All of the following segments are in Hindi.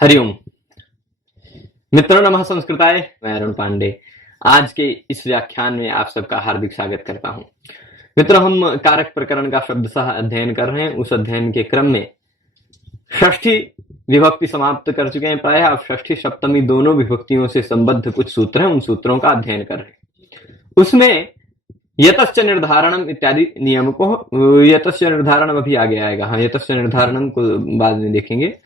हरिओम। मित्रों नमः संस्कृताय। मैं अरुण पांडे आज के इस व्याख्यान में आप सबका हार्दिक स्वागत करता हूं। मित्रों, हम कारक प्रकरण का शब्दशः अध्ययन कर रहे हैं। उस अध्ययन के क्रम में षष्ठी विभक्ति समाप्त कर चुके हैं। प्रायः आप षष्ठी सप्तमी दोनों विभक्तियों से संबद्ध कुछ सूत्र हैं, उन सूत्रों का अध्ययन कर रहे हैं। उसमें यतश्च निर्धारणम इत्यादि नियम को, यतश्च निर्धारणम अभी आगे आएगा, हाँ यतश्च निर्धारणम को बाद में देखेंगे।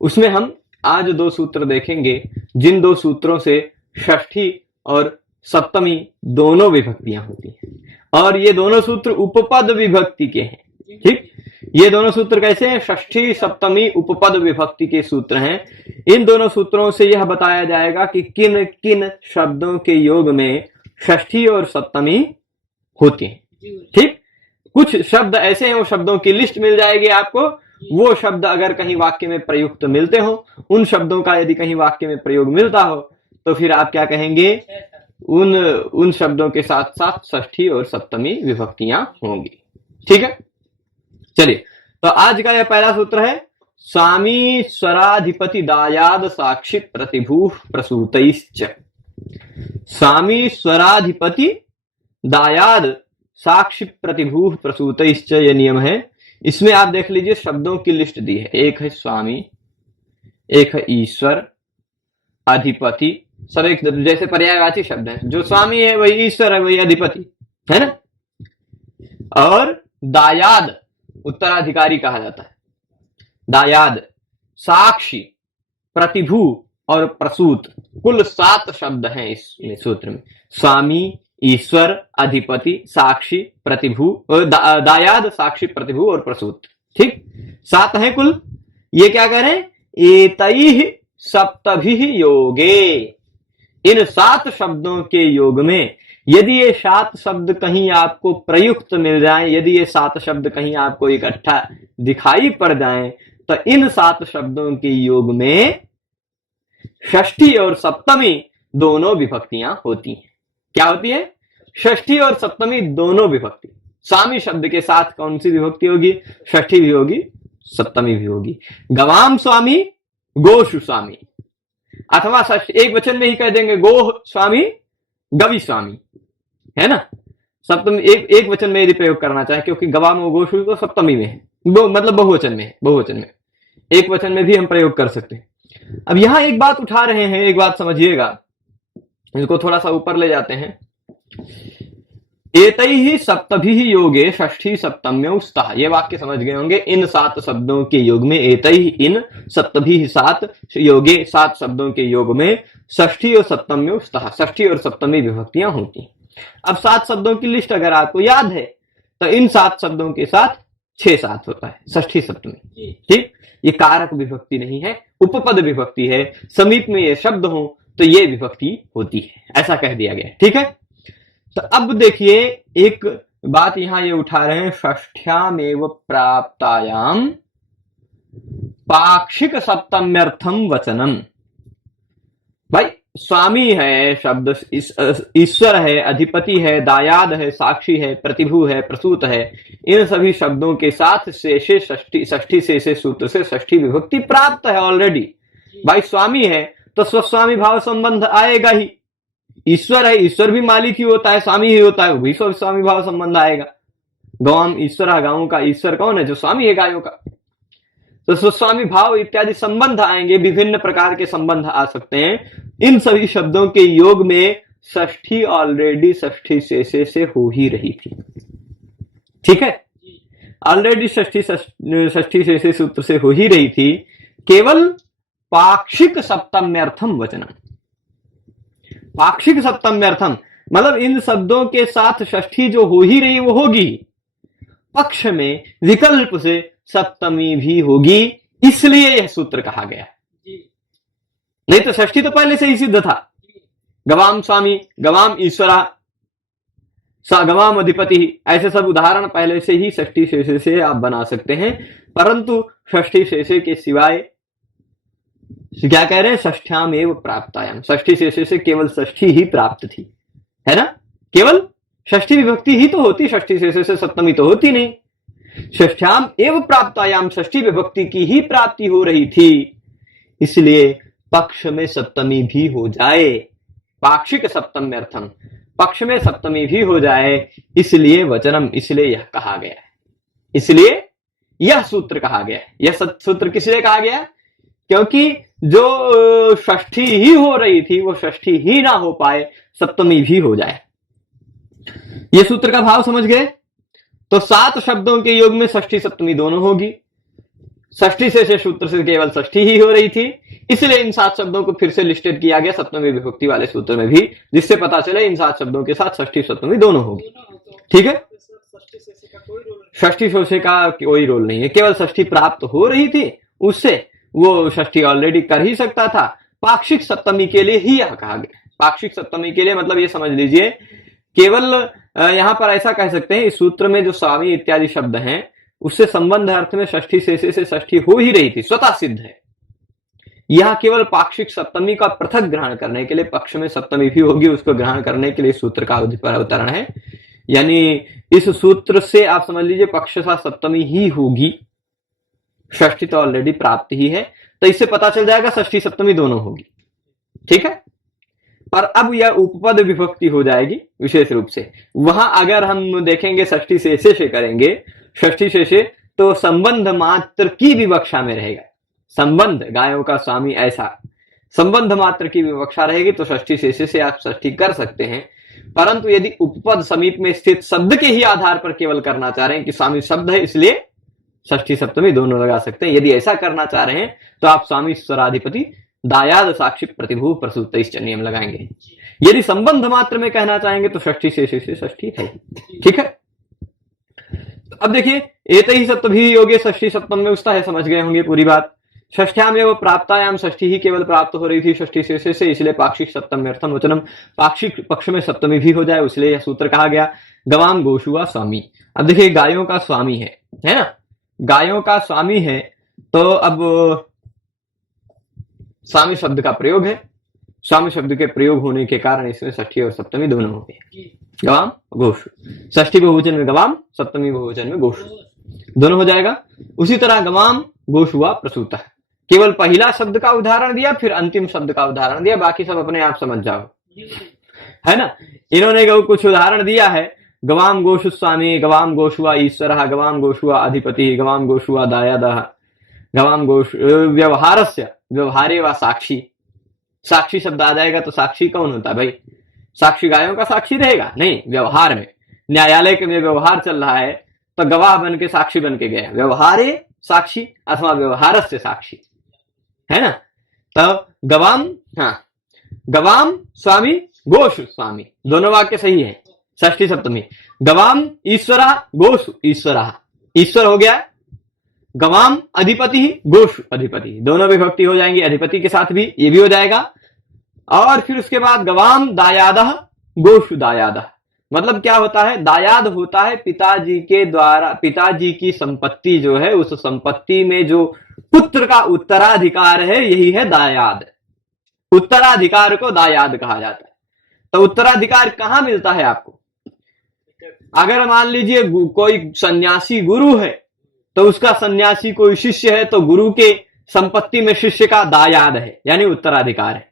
उसमें हम आज दो सूत्र देखेंगे जिन दो सूत्रों से षष्ठी और सप्तमी दोनों विभक्तियां होती हैं, और ये दोनों सूत्र उपपद विभक्ति के हैं। ठीक, ये दोनों सूत्र कैसे हैं? षष्ठी सप्तमी उपपद विभक्ति के सूत्र हैं। इन दोनों सूत्रों से यह बताया जाएगा कि किन किन शब्दों के योग में षष्ठी और सप्तमी होती हैं। ठीक, कुछ शब्द ऐसे हैं, वो शब्दों की लिस्ट मिल जाएगी आपको। वो शब्द अगर कहीं वाक्य में प्रयुक्त मिलते हो, उन शब्दों का यदि कहीं वाक्य में प्रयोग मिलता हो, तो फिर आप क्या कहेंगे? उन शब्दों के साथ साथ षष्ठी और सप्तमी विभक्तियां होंगी। ठीक है, चलिए। तो आज का यह पहला सूत्र है, स्वामी स्वराधिपति दायाद साक्षी प्रतिभू प्रसूतैश्च। स्वामी स्वराधिपति दायाद साक्षी प्रतिभू प्रसूतैश्च, यह नियम है। इसमें आप देख लीजिए, शब्दों की लिस्ट दी है। एक है स्वामी, एक है ईश्वर, अधिपति, सब एक जैसे पर्यायवाची शब्द है। जो स्वामी है वही ईश्वर है, वही अधिपति है ना। और दायाद उत्तराधिकारी कहा जाता है। दायाद, साक्षी, प्रतिभू और प्रसूत, कुल 7 शब्द हैं इस सूत्र में। स्वामी, ईश्वर, अधिपति, साक्षी, प्रतिभू, दायाद, साक्षी, प्रतिभू और प्रसूत। ठीक, 7 हैं कुल। ये क्या करें? एतैः सप्तभिः योगे, इन 7 शब्दों के योग में यदि ये 7 शब्द कहीं आपको प्रयुक्त मिल जाए, यदि ये 7 शब्द कहीं आपको इकट्ठा दिखाई पड़ जाए, तो इन 7 शब्दों के योग में षष्ठी और सप्तमी दोनों विभक्तियां होती हैं। क्या होती है? षष्ठी और सप्तमी दोनों विभक्ति। स्वामी शब्द के साथ कौन सी विभक्ति होगी? षष्ठी भी होगी, सप्तमी भी होगी। गवाम स्वामी, गोषु स्वामी, अथवा एक वचन में ही कह देंगे गो स्वामी, गवि स्वामी, है ना। सप्तमी एक वचन में यदि प्रयोग करना चाहे, क्योंकि गवाम और गोषु तो सप्तमी में है, मतलब बहुवचन में है। बहुवचन में एक वचन में भी हम प्रयोग कर सकते हैं। अब यहां एक बात उठा रहे हैं, एक बात समझिएगा, इसको थोड़ा सा ऊपर ले जाते हैं। एतैः सप्तभिः योगे षष्ठी सप्तम्यौ स्तः, ये वाक्य समझ गए होंगे। इन 7 शब्दों के योग में, एतैः इन सप्तभिः 7 योगे, 7 शब्दों के योग में षष्ठी और सप्तम्यौ स्तः, षष्ठी और सप्तमी विभक्तियां होती हैं। अब 7 शब्दों की लिस्ट अगर आपको याद है, तो इन 7 शब्दों के साथ 6-7 होता है षष्ठी सप्तमी। ठीक, ये कारक विभक्ति नहीं है, उपपद विभक्ति है। समीप में ये शब्द हो तो ये विभक्ति होती है, ऐसा कह दिया गया। ठीक है, तो अब देखिए एक बात यहां ये उठा रहे हैं, षष्ठ्यामेव प्राप्तायाम पाक्षिक सप्तम्यर्थम वचनम। भाई, स्वामी है शब्द, ईश्वर है, अधिपति है, दायाद है, साक्षी है, प्रतिभू है, प्रसूत है, इन सभी शब्दों के साथ शेषे षष्ठी शेषे सूत्र से षष्ठी विभक्ति प्राप्त है ऑलरेडी। भाई, स्वामी है तो स्वस्वामी भाव संबंध आएगा ही। ईश्वर है, ईश्वर भी मालिक ही होता है, स्वामी ही होता है, वो भी स्वस्वामी भाव संबंध आएगा। गौम ईश्वर, गांवों का ईश्वर कौन है? जो स्वामी है गायों का। तो स्वस्वामी भाव इत्यादि संबंध आएंगे, विभिन्न प्रकार के संबंध आ सकते हैं। इन सभी शब्दों के योग में षष्ठी ऑलरेडी षष्ठी शेषे से हो ही रही थी। ठीक है, ऑलरेडी षष्ठी शेषे सूत्र से हो ही रही थी। केवल पाक्षिक सप्तम्यर्थम वचनम, पाक्षिक सप्तम्यर्थम मतलब इन शब्दों के साथ षष्ठी जो हो ही रही वो होगी, पक्ष में विकल्प से सप्तमी भी होगी, इसलिए यह सूत्र कहा गया। नहीं तो षष्ठी तो पहले से ही सिद्ध था। गवाम स्वामी, गवाम ईश्वरा, गवाम अधिपति, ऐसे सब उदाहरण पहले से ही षष्ठी शेषे से आप बना सकते हैं। परंतु षष्ठी शेषे के सिवाय क्या कह रहे हैं? षष्ठ्यामेव प्राप्तायाम, षष्ठी शेषे से केवल षष्ठी ही प्राप्त थी, है ना। केवल षष्ठी विभक्ति ही तो होती, षष्ठी शेषे से सप्तमी तो होती नहीं। षष्ठ्याम एव प्राप्तायाम, षष्ठी विभक्ति की ही प्राप्ति हो रही थी। इसलिए पक्ष में सप्तमी भी हो जाए, पाक्षिक सप्तम्यर्थम, पक्ष में सप्तमी भी हो जाए, इसलिए वचनम, इसलिए यह कहा गया है, इसलिए यह सूत्र कहा गया है। यह सूत्र किसलिए कहा गया? क्योंकि जो षष्ठी ही हो रही थी वो षष्ठी ही ना हो पाए, सप्तमी भी हो जाए। यह सूत्र का भाव समझ गए? तो 7 शब्दों के योग में षष्ठी सप्तमी दोनों होगी। षष्ठी से सूत्र से केवल षष्ठी ही हो रही थी, इसलिए इन 7 शब्दों को फिर से लिस्टेड किया गया सप्तमी विभक्ति वाले सूत्र में भी, जिससे पता चले इन 7 शब्दों के साथ षष्ठी सप्तमी दोनों होगी। ठीक है, षष्ठी शेषे का कोई रोल नहीं है, केवल षष्ठी प्राप्त हो रही थी, उससे वो षष्ठी ऑलरेडी कर ही सकता था। पाक्षिक सप्तमी के लिए ही यह कहा गया। पाक्षिक सप्तमी के लिए मतलब ये समझ लीजिए, केवल यहां पर ऐसा कह सकते हैं, इस सूत्र में जो स्वामी इत्यादि शब्द हैं उससे संबंध अर्थ में षष्ठी शेषे से षष्ठी हो ही रही थी, स्वतः सिद्ध है। यह केवल पाक्षिक सप्तमी का पृथक ग्रहण करने के लिए, पक्ष में सप्तमी भी होगी उसको ग्रहण करने के लिए सूत्र का अवतरण है। यानी इस सूत्र से आप समझ लीजिए पक्ष सा सप्तमी ही होगी, षष्ठी तो ऑलरेडी प्राप्त ही है, तो इससे पता चल जाएगा षष्ठी सप्तमी दोनों होगी। ठीक है, पर अब यह उपपद विभक्ति हो जाएगी विशेष रूप से। वहां अगर हम देखेंगे षष्ठी शेषे से करेंगे, षष्ठी शेषे, तो संबंध मात्र की विवक्षा में रहेगा। संबंध, गायों का स्वामी, ऐसा संबंध मात्र की विवक्षा रहेगी, तो षष्ठी शेषे से आप षष्ठी कर सकते हैं। परंतु यदि उपपद समीप में स्थित शब्द के ही आधार पर केवल करना चाह रहे हैं कि स्वामी शब्द है इसलिए षष्ठी सप्तमी दोनों लगा सकते हैं, यदि ऐसा करना चाह रहे हैं तो आप स्वामी स्वराधिपति दायाद साक्षी प्रतिभू प्रसूत इस नियम लगाएंगे। यदि संबंध मात्र में कहना चाहेंगे तो षष्ठी शेषे से षष्ठी है। ठीक है, अब देखिए, एत ही सप्तभी योगे षष्ठी सप्तम में उसता है, समझ गए होंगे पूरी बात। षष्ठ्याम एवं प्राप्तायाम, षष्ठी ही केवल प्राप्त हो रही थी षष्ठी शेषे से, इसलिए पाक्षिक सप्तम्यर्थम वचनम, पाक्षिक पक्ष में सप्तमी भी हो जाए, इसलिए यह सूत्र कहा गया। गवाम गोशुआ स्वामी, अब देखिए गायों का स्वामी है ना, गायों का स्वामी है, तो अब स्वामी शब्द का प्रयोग है, स्वामी शब्द के प्रयोग होने के कारण इसमें षष्ठी और सप्तमी दोनों हो गए। गवाम गोशु, षष्ठी बहुवचन में गवाम, सप्तमी बहुवचन में गोशु, दोनों हो जाएगा। उसी तरह गवाम गोशुआ प्रसूता, केवल पहला शब्द का उदाहरण दिया, फिर अंतिम शब्द का उदाहरण दिया, बाकी सब अपने आप समझ जाओ, है ना। इन्होंने कुछ उदाहरण दिया है, गवाम गोशु स्वामी, गवाम गोशुआ ईश्वर, गवाम गोशुआ अधिपति, गवाम गोशुआ दायादः, गवाम गोशु व्यवहारस्य, व्यवहारे व साक्षी, साक्षी शब्द आ जाएगा तो साक्षी कौन होता है भाई? साक्षी गायों का साक्षी रहेगा? नहीं, व्यवहार में, न्यायालय के में व्यवहार चल रहा है तो गवाह बन के साक्षी बन के गया, व्यवहारे साक्षी अथवा व्यवहारस्य साक्षी, है ना। तो गवाम, हाँ, गवाम स्वामी, गोशु स्वामी, दोनों वाक्य सही है। षष्ठी सप्तमी, गवाम ईश्वरा, गोशु ईश्वरा, ईश्वर हो गया। गवाम अधिपति, गोशु अधिपति, दोनों विभक्ति हो जाएंगी, अधिपति के साथ भी, ये भी हो जाएगा। और फिर उसके बाद गवाम दायादः, गोशु दायादः, मतलब क्या होता है? दायाद होता है पिताजी के द्वारा, पिताजी की संपत्ति जो है, उस संपत्ति में जो पुत्र का उत्तराधिकार है, यही है दायाद। उत्तराधिकार को दायाद कहा जाता है। तो उत्तराधिकार कहां मिलता है आपको? अगर मान लीजिए कोई सन्यासी गुरु है, तो उसका सन्यासी कोई शिष्य है, तो गुरु के संपत्ति में शिष्य का दायाद है, यानी उत्तराधिकार है।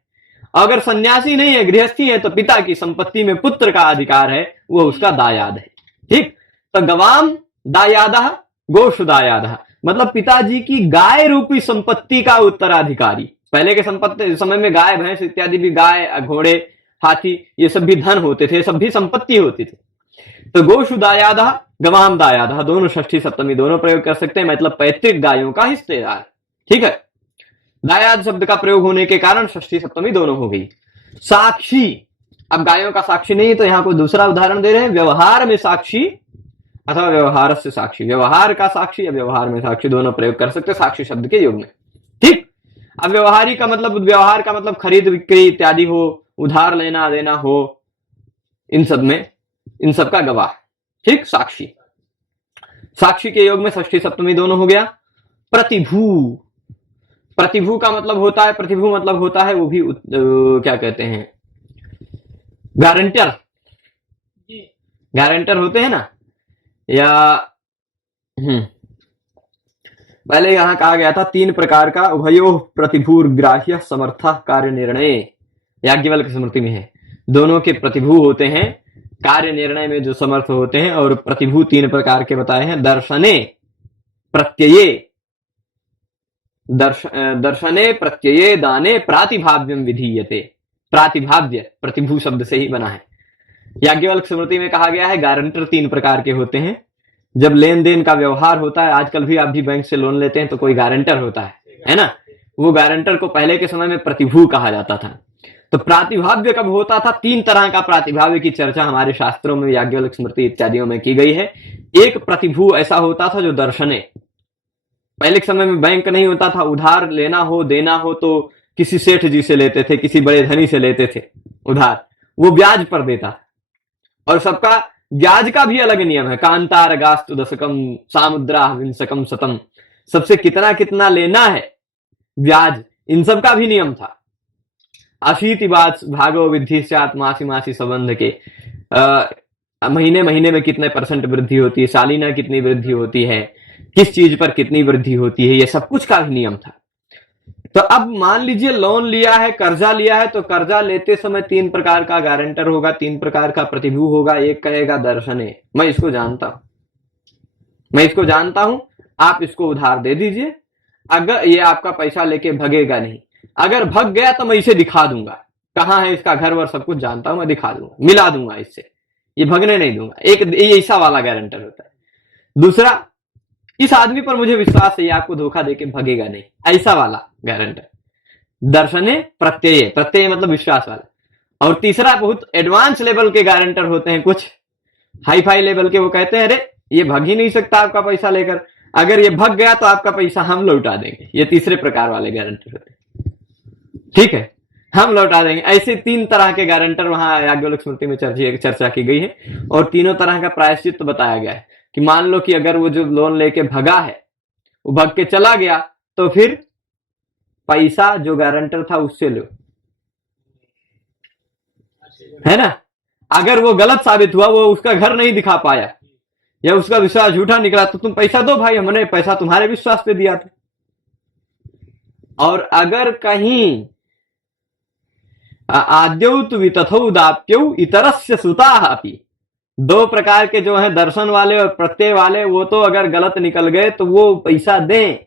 अगर सन्यासी नहीं है, गृहस्थी है, तो पिता की संपत्ति में पुत्र का अधिकार है, वो उसका दायाद है। ठीक, तो गवाम दायादः, गोशु दायादः, मतलब पिताजी की गाय रूपी संपत्ति का उत्तराधिकारी। पहले के संपत्ति समय में गाय भैंस इत्यादि भी, गाय घोड़े हाथी, ये सब भी धन होते थे, सब भी संपत्ति होती थी। तो गोशु दायादः, गवाम दायादः, दोनों षष्ठी सप्तमी दोनों प्रयोग कर सकते हैं, मतलब पैतृक गायों का हिस्सेदार। ठीक है, दायाद शब्द का प्रयोग होने के कारण षष्ठी सप्तमी दोनों हो गई। साक्षी, अब गायों का साक्षी नहीं, तो यहां कोई दूसरा उदाहरण दे रहे हैं, व्यवहार में साक्षी अथवा व्यवहार से साक्षी, व्यवहार का साक्षी या व्यवहार में साक्षी, दोनों प्रयोग कर सकते हैं साक्षी शब्द के योग में। ठीक, अब व्यवहारी का मतलब, व्यवहार का मतलब खरीद बिक्री इत्यादि हो, उधार लेना देना हो, इन सब में, इन सब का गवाह। ठीक, साक्षी, साक्षी के योग में षष्ठी सप्तमी दोनों हो गया। प्रतिभू, प्रतिभू का मतलब होता है, प्रतिभू मतलब होता है वो भी क्या कहते हैं, गारंटर, गारंटर होते हैं ना, या पहले यहां कहा गया था 3 प्रकार का उभयो प्रतिभूर्ग्राह्य समर्थ कार्य निर्णय, याज्ञवल्क्य स्मृति में है। दोनों के प्रतिभू होते हैं, कार्य निर्णय में जो समर्थ होते हैं, और प्रतिभू 3 प्रकार के बताए हैं। दर्शने प्रत्यये, दर्शने प्रत्यये दाने प्रातिभाव्यम विधीयते। प्रातिभाव्य प्रतिभू शब्द से ही बना है। याज्ञवल्क्य स्मृति में कहा गया है गारंटर 3 प्रकार के होते हैं। जब लेन देन का व्यवहार होता है, आजकल भी आप भी बैंक से लोन लेते हैं तो कोई गारंटर होता है ना। वो गारंटर को पहले के समय में प्रतिभू कहा जाता था। तो प्रातिभाव्य कब होता था? 3 तरह का प्रातिभाव्य की चर्चा हमारे शास्त्रों में, याज्ञवल्क्य स्मृति इत्यादियों में की गई है। एक प्रतिभू ऐसा होता था जो दर्शने, पहले के समय में बैंक नहीं होता था, उधार लेना हो देना हो तो किसी सेठ जी से लेते थे, किसी बड़े धनी से लेते थे उधार, वो ब्याज पर देता। और सबका ब्याज का भी अलग नियम है। कांतार गास्तु दशकम सामुद्रा विंसकम शतम, सबसे कितना कितना लेना है ब्याज, इन सब का भी नियम था। अशीति भागो विधि से मासी मासी संबंध के, महीने महीने में कितने % वृद्धि होती है, सालिना कितनी वृद्धि होती है, किस चीज पर कितनी वृद्धि होती है, ये सब कुछ का भी नियम था। तो अब मान लीजिए लोन लिया है, कर्जा लिया है, तो कर्जा लेते समय 3 प्रकार का गारंटर होगा, 3 प्रकार का प्रतिभू होगा। एक कहेगा दर्शने, मैं इसको जानता हूं, आप इसको उधार दे दीजिए, अगर ये आपका पैसा लेके भगेगा नहीं, अगर भग गया तो मैं इसे दिखा दूंगा, कहां है इसका घर वर सब कुछ जानता हूं, मैं दिखा दूंगा, मिला दूंगा इससे, ये भगने नहीं दूंगा। एक ऐसा वाला गारंटर होता है। दूसरा, इस आदमी पर मुझे विश्वास है, ये आपको धोखा देके भगेगा नहीं, ऐसा वाला गारंटर। दर्शने प्रत्यय, प्रत्यय मतलब विश्वास वाला। और तीसरा, बहुत एडवांस लेवल के गारंटर होते हैं, कुछ हाई फाई लेवल के, वो कहते हैं अरे ये भग ही नहीं सकता आपका पैसा लेकर, अगर ये भग गया तो आपका पैसा हम लौटा देंगे। ये तीसरे प्रकार वाले गारंटर होते हैं, ठीक है, हम लौटा देंगे। ऐसे 3 तरह के गारंटर वहां याज्ञवल्क्य स्मृति में चर्चा की गई है। और तीनों तरह का प्रायश्चित बताया गया है कि मान लो कि अगर वो जो लोन लेके भगा है, वो भग के चला गया, तो फिर पैसा जो गारंटर था उससे लो, है ना। अगर वो गलत साबित हुआ, वो उसका घर नहीं दिखा पाया या उसका विश्वास झूठा निकला, तो तुम पैसा दो भाई, हमने पैसा तुम्हारे विश्वास पे दिया था। और अगर कहीं आद्यौत वितथौ दाप्यौ इतरस्य सुताः अपि, 2 प्रकार के जो है दर्शन वाले और प्रत्यय वाले, वो तो अगर गलत निकल गए तो वो पैसा दें।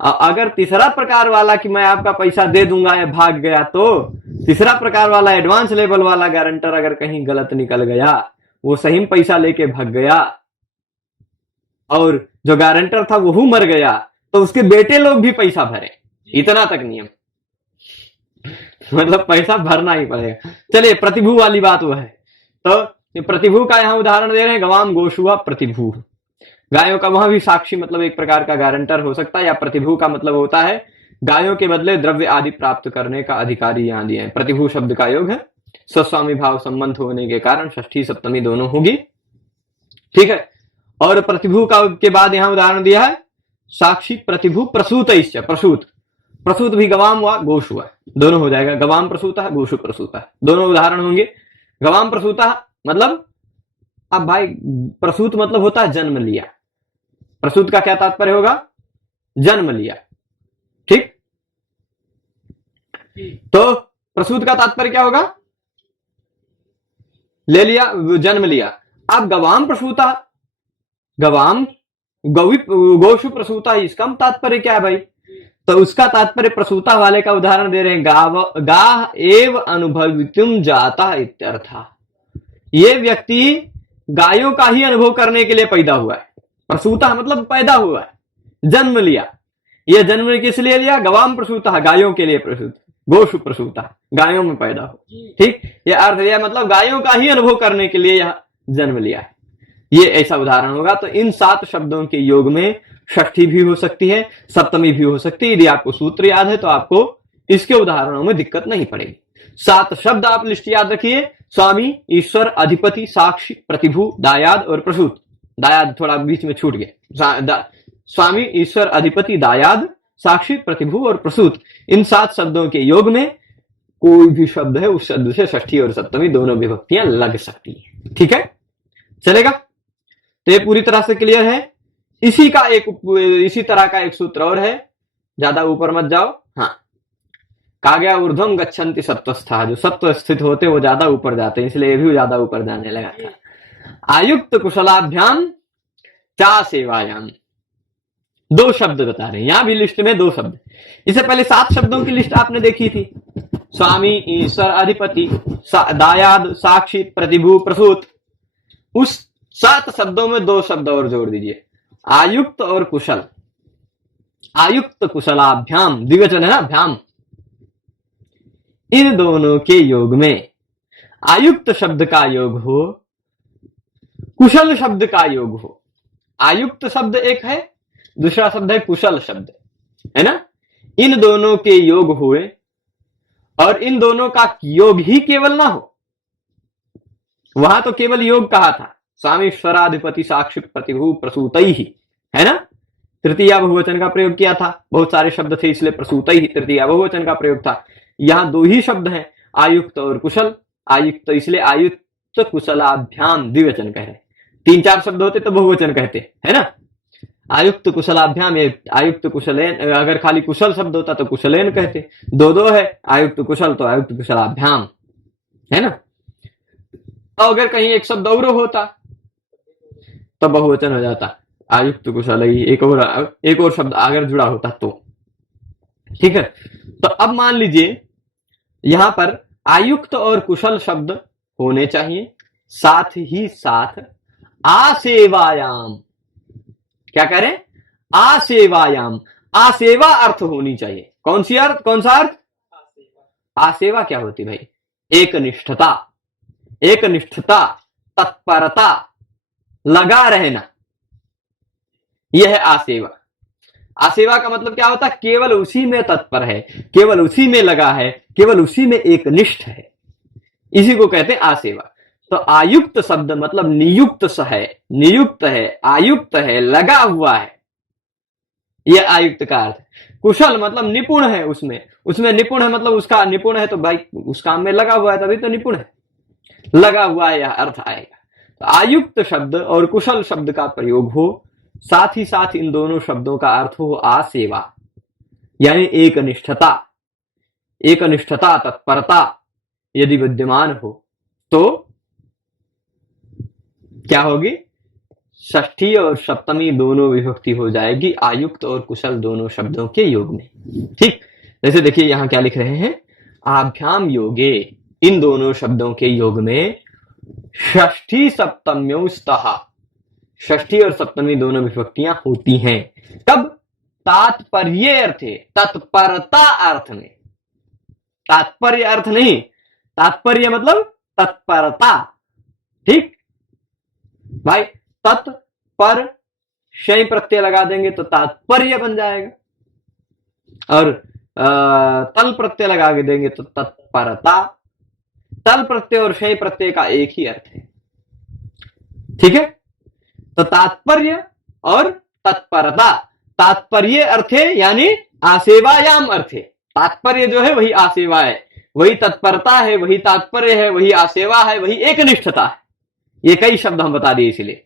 अगर तीसरा प्रकार वाला कि मैं आपका पैसा दे दूंगा या भाग गया, तो तीसरा प्रकार वाला एडवांस लेवल वाला गारंटर अगर कहीं गलत निकल गया, वो सही में पैसा लेके भाग गया और जो गारंटर था वो मर गया, तो उसके बेटे लोग भी पैसा भरे। इतना तक नियम, मतलब पैसा भरना ही पड़ेगा। चलिए, प्रतिभू वाली बात वो है। तो प्रतिभू का यहां उदाहरण दे रहे हैं, गवाम गोशुआ प्रतिभू, गायों का। वहां भी साक्षी मतलब एक प्रकार का गारंटर हो सकता है, या प्रतिभू का मतलब होता है गायों के बदले द्रव्य आदि प्राप्त करने का अधिकारी यहां दिए हैं। प्रतिभू शब्द का योग है स्वस्वामी भाव संबंध होने के कारण षष्ठी सप्तमी दोनों होगी, ठीक है। और प्रतिभू का के बाद यहां उदाहरण दिया है साक्षी प्रतिभू प्रसूत, प्रसूत भी गवाम हुआ गोश हुआ, दोनों हो जाएगा। गवाम प्रसूता गोशु प्रसूता, दोनों उदाहरण होंगे। गवाम प्रसूता मतलब, अब भाई प्रसूत मतलब होता है जन्म लिया, प्रसूत का क्या तात्पर्य होगा? जन्म लिया, ठीक। तो प्रसूत का तात्पर्य क्या होगा? ले लिया, जन्म लिया। अब गवाम प्रसूता, गवाम गोशु प्रसूता, इसका तात्पर्य क्या है भाई? तो उसका तात्पर्य प्रसूता वाले का उदाहरण दे रहे हैं, गाह एव अनुभवितुम जाता इत्यर्था। ये व्यक्ति गायों का ही अनुभव करने के लिए पैदा हुआ है। प्रसूता मतलब पैदा हुआ है, जन्म लिया। यह जन्म किस लिए लिया? गवाम प्रसूता, गायों के लिए प्रसूत, गोशु प्रसूता, गायों में पैदा हो, ठीक। यह अर्थ लिया मतलब गायों का ही अनुभव करने के लिए यह जन्म लिया है, ये ऐसा उदाहरण होगा। तो इन 7 शब्दों के योग में षष्ठी भी हो सकती है, सप्तमी भी हो सकती है। यदि आपको सूत्र याद है तो आपको इसके उदाहरणों में दिक्कत नहीं पड़ेगी। 7 शब्द आप लिस्ट याद रखिए, स्वामी, ईश्वर, अधिपति, साक्षी, प्रतिभू, दायाद और प्रसूत। दायाद थोड़ा बीच में छूट गया। स्वामी, ईश्वर, अधिपति, दायाद, साक्षी, प्रतिभू और प्रसूत, इन 7 शब्दों के योग में कोई भी शब्द है उस शब्द से षष्ठी और सप्तमी दोनों विभक्तियां लग सकती है, ठीक है, चलेगा। तो ये पूरी तरह से क्लियर है इसी तरह का एक सूत्र और है, ज्यादा ऊपर मत जाओ। हाँ, कहा गया ऊर्ध्वम गच्छन्ति सत्वस्था, जो सत्व स्थित होते वो ज्यादा ऊपर जाते हैं, इसलिए ये भी ज्यादा ऊपर जाने लगा था। आयुक्त कुशलाभ्याम चा सेवायाम, 2 शब्द बता रहे हैं यहां भी लिस्ट में, 2 शब्द। इससे पहले 7 शब्दों की लिस्ट आपने देखी थी, स्वामी, ईश्वर, अधिपति, दायाद, साक्षी, प्रतिभू, प्रसूत। उस 7 शब्दों में 2 शब्द और जोड़ दीजिए, आयुक्त और कुशल। आयुक्त कुशलाभ्याम, द्विवचन है ना, भ्याम। इन दोनों के योग में आयुक्त शब्द का योग हो, कुशल शब्द का योग हो। आयुक्त शब्द एक है, दूसरा शब्द है कुशल शब्द, है ना। इन दोनों के योग हुए और इन दोनों का योग ही केवल ना हो, वहां तो केवल योग कहा था, स्वामीश्वराधिपति साक्षी प्रतिभू प्रसूतई ही, है ना। तृतीया बहुवचन का प्रयोग किया था, बहुत सारे शब्द थे इसलिए प्रसूतई ही तृतीया बहुवचन का प्रयोग था। यहां 2 ही शब्द हैं, आयुक्त और कुशल। आयुक्त इसलिए आयुक्त कुशलाभ्याम द्विवचन कह रहे, 3-4 शब्द होते तो बहुवचन कहते, है ना। आयुक्त कुशलाभ्याम, आयुक्त कुशलेन, अगर खाली कुशल शब्द होता तो कुशलेन कहते, 2-2 है, आयुक्त कुशल तो आयुक्त कुशलाभ्याम, है ना। तो अगर कहीं एक शब्द और होता तो बहुवचन हो जाता, आयुक्त कुशल, एक और शब्द अगर जुड़ा होता तो, ठीक है। तो अब मान लीजिए यहां पर आयुक्त और कुशल शब्द होने चाहिए, साथ ही साथ आसेवायाम, क्या करें, आसेवायाम, आसेवा अर्थ होनी चाहिए। कौन सा अर्थ? आसेवा क्या होती भाई? एकनिष्ठता, एकनिष्ठता, तत्परता, लगा रहना, यह है आसेवा। आसेवा का मतलब क्या होता है? केवल उसी में तत्पर है, केवल उसी में लगा है, केवल उसी में एकनिष्ठ है, इसी को कहते हैं आसेवा। तो आयुक्त शब्द मतलब नियुक्त है, नियुक्त है, आयुक्त है, लगा हुआ है, यह आयुक्त का अर्थ। कुशल मतलब निपुण है, उसमें निपुण है, मतलब उसका निपुण है तो भाई उस काम में लगा हुआ है, तभी तो निपुण है, लगा हुआ है, यह अर्थ आएगा। तो आयुक्त शब्द और कुशल शब्द का प्रयोग हो, साथ ही साथ इन दोनों शब्दों का अर्थ हो आसेवा, यानी एकनिष्ठता, एकनिष्ठता, तत्परता यदि विद्यमान हो तो क्या होगी? षष्ठी और सप्तमी दोनों विभक्ति हो जाएगी आयुक्त और कुशल दोनों शब्दों के योग में। ठीक, जैसे देखिए यहां क्या लिख रहे हैं, आभ्याम योगे, इन दोनों शब्दों के योग में षष्ठी सप्तम्यों स्तः, षष्ठी और सप्तमी दोनों विभक्तियां होती हैं। तब तात्पर्य अर्थे, तत्परता अर्थ में, तात्पर्य अर्थ नहीं, तात्पर्य मतलब तत्परता। ठीक भाई, तत् पर शय प्रत्यय लगा देंगे तो तात्पर्य बन जाएगा, और तल प्रत्यय लगा के देंगे तो तत्परता। तल प्रत्यय और शय प्रत्यय का एक ही अर्थ है, ठीक है। तो तात्पर्य और तत्परता, तात्पर्य अर्थे यानी आसेवायाम अर्थे, तात्पर्य जो है वही आसेवा है, वही तत्परता है, वही तात्पर्य है, वही आसेवा है, वही एकनिष्ठता है। ये कई शब्द हम बता दिए इसलिए।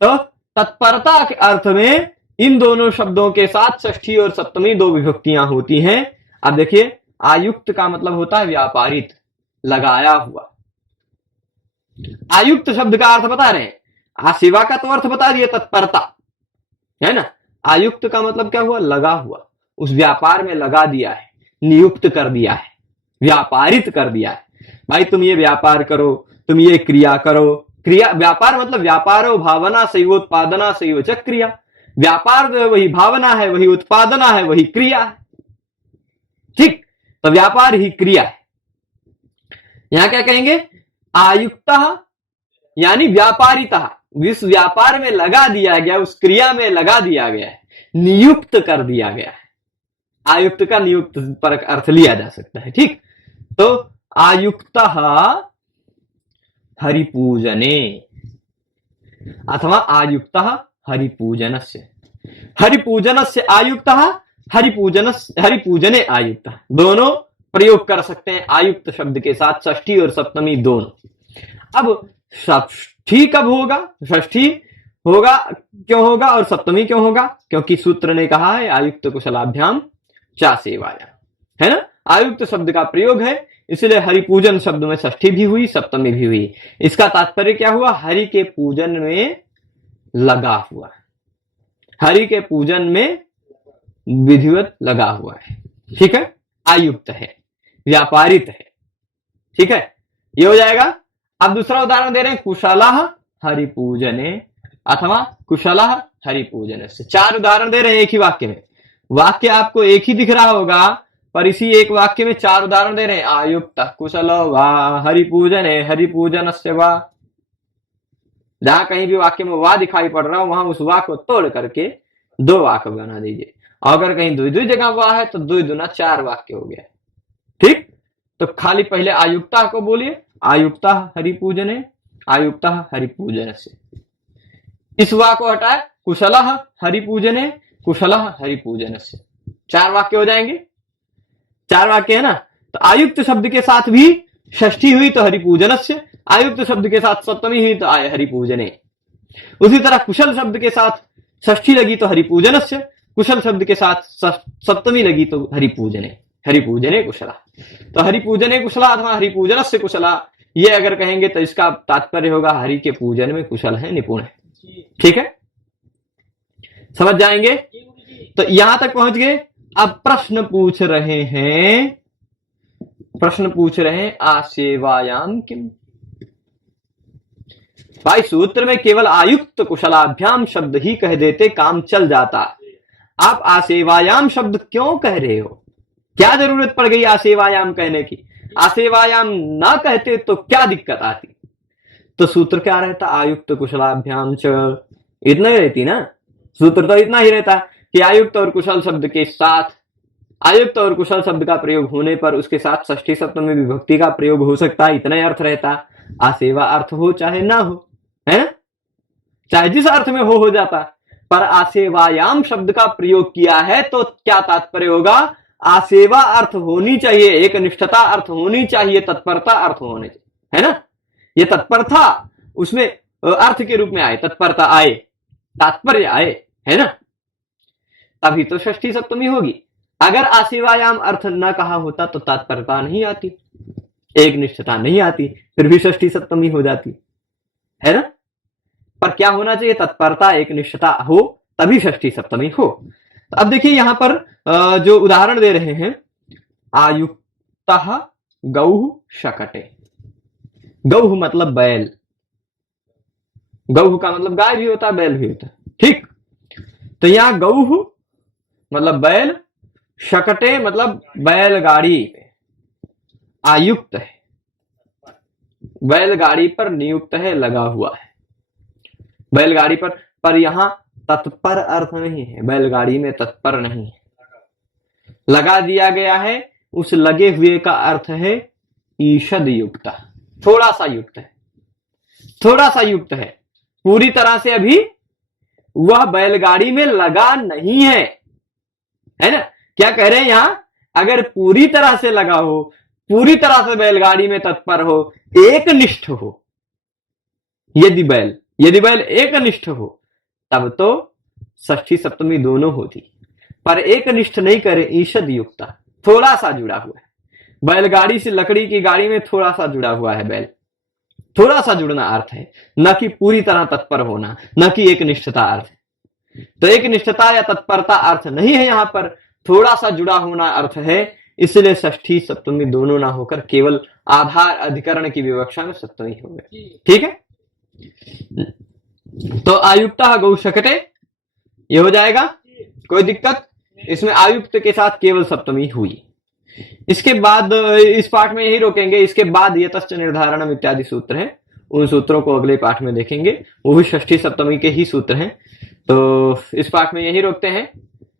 तो तत्परता के अर्थ में इन दोनों शब्दों के साथ षष्ठी और सप्तमी दो विभक्तियां होती हैं। अब देखिए, आयुक्त का मतलब होता है व्यापारित, लगाया हुआ। आयुक्त शब्द का अर्थ बता रहे हैं, आसेवा का तो अर्थ बता दिए तत्परता, है ना। आयुक्त का मतलब क्या हुआ? लगा हुआ, उस व्यापार में लगा दिया है, नियुक्त कर दिया है, व्यापारित कर दिया है। भाई तुम ये व्यापार करो, तुम ये क्रिया करो। क्रिया, व्यापार मतलब व्यापारो भावना संयोत्पादना संयोजक क्रिया। व्यापार जो है वही भावना है, वही उत्पादना है, वही क्रिया है। ठीक, तो व्यापार ही क्रिया है। यहां क्या कहेंगे? आयुक्तः यानी व्यापारितः, जिस व्यापार में लगा दिया गया, उस क्रिया में लगा दिया गया है, नियुक्त कर दिया गया है। आयुक्त का नियुक्त पर अर्थ लिया जा सकता है। ठीक, तो आयुक्तः हरिपूजने अथवा आयुक्तः हरिपूजनस्य, हरिपूजनस्य आयुक्तः, हरिपूजने आयुक्तः, दोनों प्रयोग कर सकते हैं आयुक्त शब्द के साथ, षष्ठी और सप्तमी दोनों। अब षष्ठी कब होगा? षष्ठी होगा क्यों होगा और सप्तमी क्यों होगा? क्योंकि सूत्र ने कहा है आयुक्त कुशलाभ्याम चा सेवायाम, है ना। आयुक्त शब्द का प्रयोग है, इसलिए हरिपूजन शब्द में षष्ठी भी हुई, सप्तमी भी हुई। इसका तात्पर्य क्या हुआ? हरि के पूजन में लगा हुआ, हरि के पूजन में विधिवत लगा हुआ है, ठीक है। आयुक्त है, व्यापारित है, ठीक है, ये हो जाएगा। अब दूसरा उदाहरण दे रहे हैं, कुशलः हरिपूजने अथवा कुशलः हरिपूजन से। 4 उदाहरण दे रहे हैं एक ही वाक्य में। वाक्य आपको एक ही दिख रहा होगा, पर इसी एक वाक्य में 4 उदाहरण दे रहे हैं। आयुक्त कुशलो वा हरिपूजने हरिपूजनस्य वा। जहां कहीं भी वाक्य में वा दिखाई पड़ रहा हो, वहां उस वा को तोड़ करके 2 वाक्य बना दीजिए। अगर कहीं 2 जगह वा है तो 2 दूना 4 वाक्य हो गया, ठीक। तो खाली पहले आयुक्ता को बोलिए, आयुक्ता हरिपूजने, आयुक्ता हरिपूजन से। इस वा को हटाए, कुशलः हरिपूजने, कुशलः हरिपूजन से। 4 वाक्य हो जाएंगे, 4 वाक्य है ना। तो आयुक्त शब्द के साथ भी षष्ठी हुई तो हरिपूजन से, आयुक्त शब्द के साथ सप्तमी हुई तो आय हरिपूजने। उसी तरह कुशल शब्द के साथ षष्ठी लगी तो हरिपूजन से, कुशल शब्द के साथ सप्तमी लगी तो हरिपूजने, हरिपूजने कुशला। तो हरिपूजने कुशला अथवा हरिपूजन से कुशला, ये अगर कहेंगे तो इसका तात्पर्य होगा हरि के पूजन में कुशल है, निपुण है, ठीक है। समझ जाएंगे? तो यहां तक पहुंच गए। अब प्रश्न पूछ रहे हैं, प्रश्न पूछ रहे हैं आसेवायाम किम। भाई सूत्र में केवल आयुक्त कुशलाभ्याम शब्द ही कह देते काम चल जाता, आप आसेवायाम शब्द क्यों कह रहे हो? क्या जरूरत पड़ गई आसेवायाम कहने की? आसेवायाम ना कहते तो क्या दिक्कत आती? तो सूत्र क्या रहता? आयुक्त कुशलाभ्याम च, इतना ही रहती ना। सूत्र तो इतना ही रहता कि आयुक्त और कुशल शब्द के साथ, आयुक्त और कुशल शब्द का प्रयोग होने पर उसके साथ षष्ठी सप्तमी विभक्ति का प्रयोग हो सकता है, इतना ही अर्थ रहता। आसेवा अर्थ हो चाहे ना हो, है ना, चाहे जिस अर्थ में हो जाता। पर आसेवायाम शब्द का प्रयोग किया है तो क्या तात्पर्य होगा? आसेवा अर्थ होनी चाहिए, एक निष्ठता अर्थ होनी चाहिए, तत्परता अर्थ होने चाहिए, है ना। ये तत्परता उसमें अर्थ के रूप में आए, तत्परता आए, तात्पर्य आए, है ना, तभी तो षष्ठी सप्तमी होगी। अगर आसेवायाम अर्थ न कहा होता तो तात्परता नहीं आती, एक निष्ठता नहीं आती, फिर भी षष्ठी सप्तमी हो जाती, है ना। पर क्या होना चाहिए? तत्परता, एक निष्ठता हो, तभी षष्ठी सप्तमी हो। तो अब देखिए यहां पर जो उदाहरण दे रहे हैं, आयुक्तः गौः शकटे। गौः मतलब बैल, गौः का मतलब गाय भी होता है, बैल भी होता है, ठीक। तो यहां गौः मतलब बैल, शकटे मतलब बैलगाड़ी, आयुक्त है, बैलगाड़ी पर नियुक्त है, लगा हुआ है बैलगाड़ी पर यहां तत्पर अर्थ नहीं है, बैलगाड़ी में तत्पर नहीं है, लगा दिया गया है। उस लगे हुए का अर्थ है ईषद युक्त, थोड़ा सा युक्त है, थोड़ा सा युक्त है, पूरी तरह से अभी वह बैलगाड़ी में लगा नहीं है, है ना। क्या कह रहे हैं यहां? अगर पूरी तरह से लगा हो, पूरी तरह से बैलगाड़ी में तत्पर हो, एक निष्ठ हो, यदि बैल एक निष्ठ हो, तब तो षष्ठी सप्तमी दोनों होती। पर एक निष्ठ नहीं करे, ईषद युक्ता, थोड़ा सा जुड़ा हुआ है बैलगाड़ी से, लकड़ी की गाड़ी में थोड़ा सा जुड़ा हुआ है बैल, थोड़ा सा जुड़ना अर्थ है, न कि पूरी तरह तत्पर होना, न कि एक निष्ठता अर्थ है। तो एक निष्ठता या तत्परता अर्थ नहीं है यहां पर, थोड़ा सा जुड़ा होना अर्थ है। इसलिए षष्ठी सप्तमी दोनों ना होकर केवल आधार अधिकरण की विवक्षा में सप्तमी हो गए, ठीक है। तो आयुक्ता गौ शकटे ये हो जाएगा, कोई दिक्कत? इसमें आयुक्त के साथ केवल सप्तमी हुई। इसके बाद इस पाठ में यही रोकेंगे, इसके बाद यतश्च निर्धारणम इत्यादि सूत्र हैं, उन सूत्रों को अगले पाठ में देखेंगे, वो भी षष्ठी सप्तमी के ही सूत्र हैं। तो इस पाठ में यही रोकते हैं।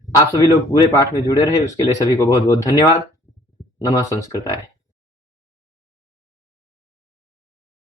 आप सभी लोग पूरे पाठ में जुड़े रहे, उसके लिए सभी को बहुत बहुत धन्यवाद। नमः संस्कृताय।